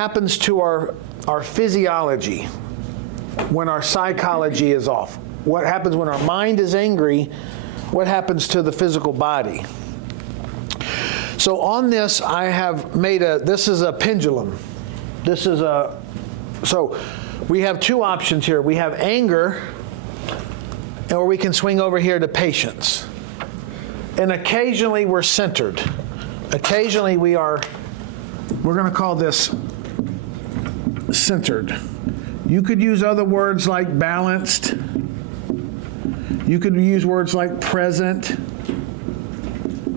happens to our physiology when our psychology is off? What happens when our mind is angry? What happens to the physical body? So on this, I have made this is a pendulum. So we have two options here. We have anger, or we can swing over here to patience. And occasionally we're centered. Occasionally we're going to call this centered. You could use other words like balanced. You could use words like present.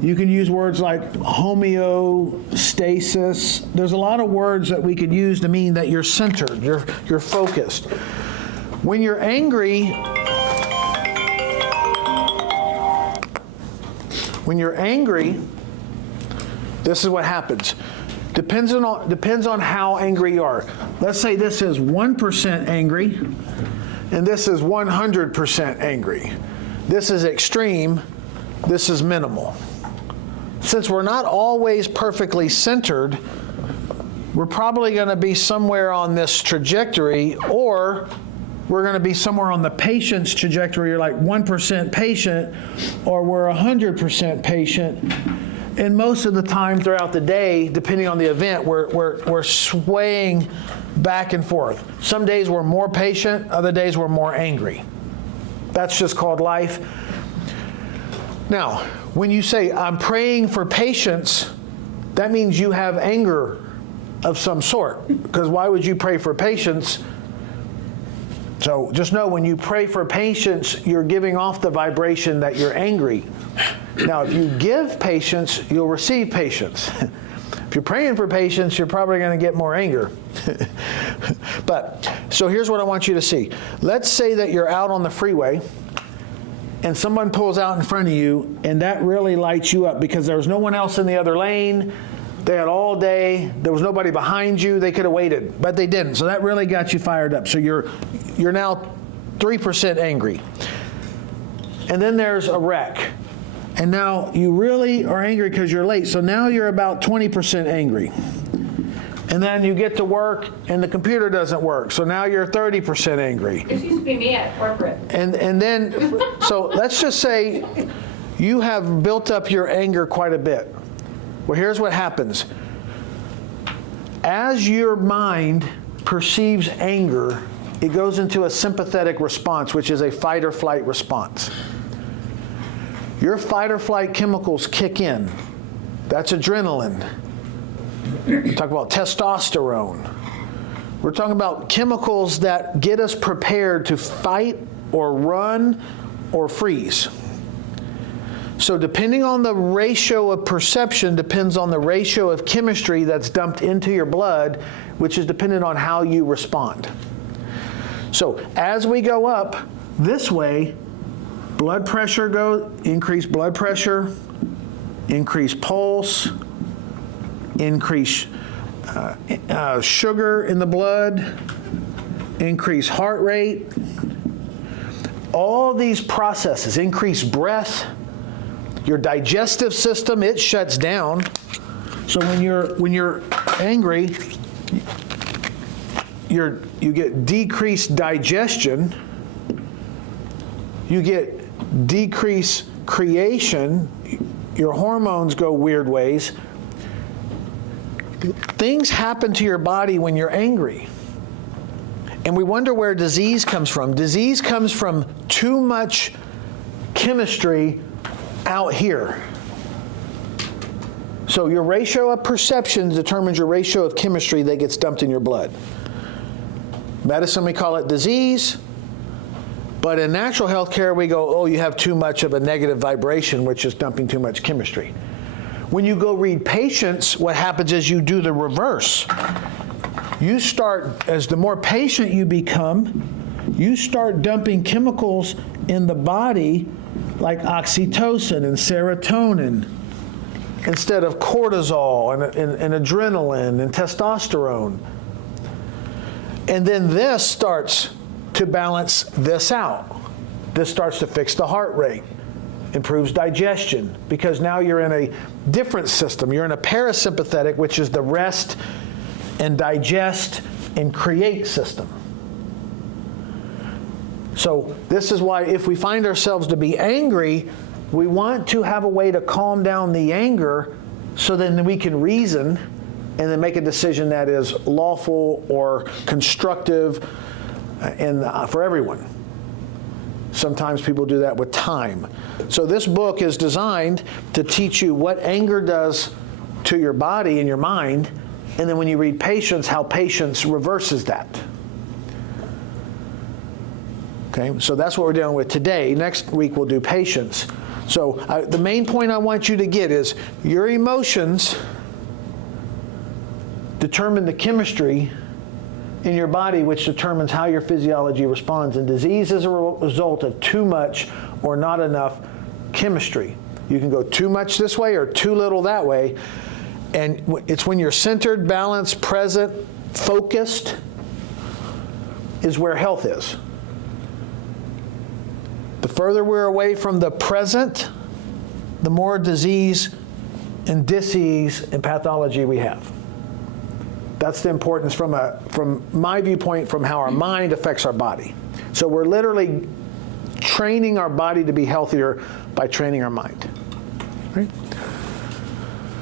You can use words like homeostasis. There's a lot of words that we could use to mean that you're centered, you're focused. When you're angry, this is what happens. Depends on how angry you are. Let's say this is 1% angry, and this is 100% angry. This is extreme, this is minimal. Since we're not always perfectly centered, we're probably going to be somewhere on this trajectory, or we're going to be somewhere on the patient's trajectory. You're like 1% patient, or we're 100% patient. And most of the time throughout the day, depending on the event, we're swaying back and forth. Some days we're more patient, other days we're more angry. That's just called life. Now, when you say, I'm praying for patience, that means you have anger of some sort. Because why would you pray for patience? So just know, when you pray for patience, you're giving off the vibration that you're angry. Now, if you give patience, you'll receive patience. If you're praying for patience, you're probably going to get more anger. But, so here's what I want you to see. Let's say that you're out on the freeway, and someone pulls out in front of you, and that really lights you up because there was no one else in the other lane. They had all day. There was nobody behind you. They could have waited, but they didn't. So that really got you fired up. So you're now 3% angry. And then there's a wreck. And now you really are angry because you're late. So now you're about 20% angry. And then you get to work and the computer doesn't work. So now you're 30% angry. It used to be me at corporate. And then, so let's just say you have built up your anger quite a bit. Well, here's what happens. As your mind perceives anger, it goes into a sympathetic response, which is a fight or flight response. Your fight or flight chemicals kick in. That's adrenaline. We talk about testosterone. We're talking about chemicals that get us prepared to fight or run or freeze. So depending on the ratio of perception depends on the ratio of chemistry that's dumped into your blood, which is dependent on how you respond. So as we go up this way, blood pressure goes, increased blood pressure, increased pulse, increased sugar in the blood, increased heart rate. All these processes, increased breath, your digestive system, it shuts down. So when you're angry, you get decreased digestion, you get decreased creation, your hormones go weird ways. Things happen to your body when you're angry. And we wonder where disease comes from. Disease comes from too much chemistry out here. So your ratio of perception determines your ratio of chemistry that gets dumped in your blood. Medicine, we call it disease. But in natural health care, we go, oh, you have too much of a negative vibration, which is dumping too much chemistry. When you go read patients, what happens is you do the reverse. You start, as the more patient you become, you start dumping chemicals in the body like oxytocin and serotonin instead of cortisol and adrenaline and testosterone. And then this starts to balance this out. This starts to fix the heart rate, improves digestion, because now you're in a different system. You're in a parasympathetic, which is the rest and digest and create system. So this is why if we find ourselves to be angry, we want to have a way to calm down the anger so then we can reason and then make a decision that is lawful or constructive for everyone. Sometimes people do that with time. So this book is designed to teach you what anger does to your body and your mind, and then when you read Patience, how patience reverses that. Okay, so that's what we're dealing with today. Next week we'll do patience. So the main point I want you to get is your emotions determine the chemistry in your body, which determines how your physiology responds. And disease is a result of too much or not enough chemistry. You can go too much this way or too little that way. And it's when you're centered, balanced, present, focused, is where health is. The further we're away from the present, the more disease and dis-ease and pathology we have. That's the importance from my viewpoint, from how our mind affects our body. So we're literally training our body to be healthier by training our mind. Right?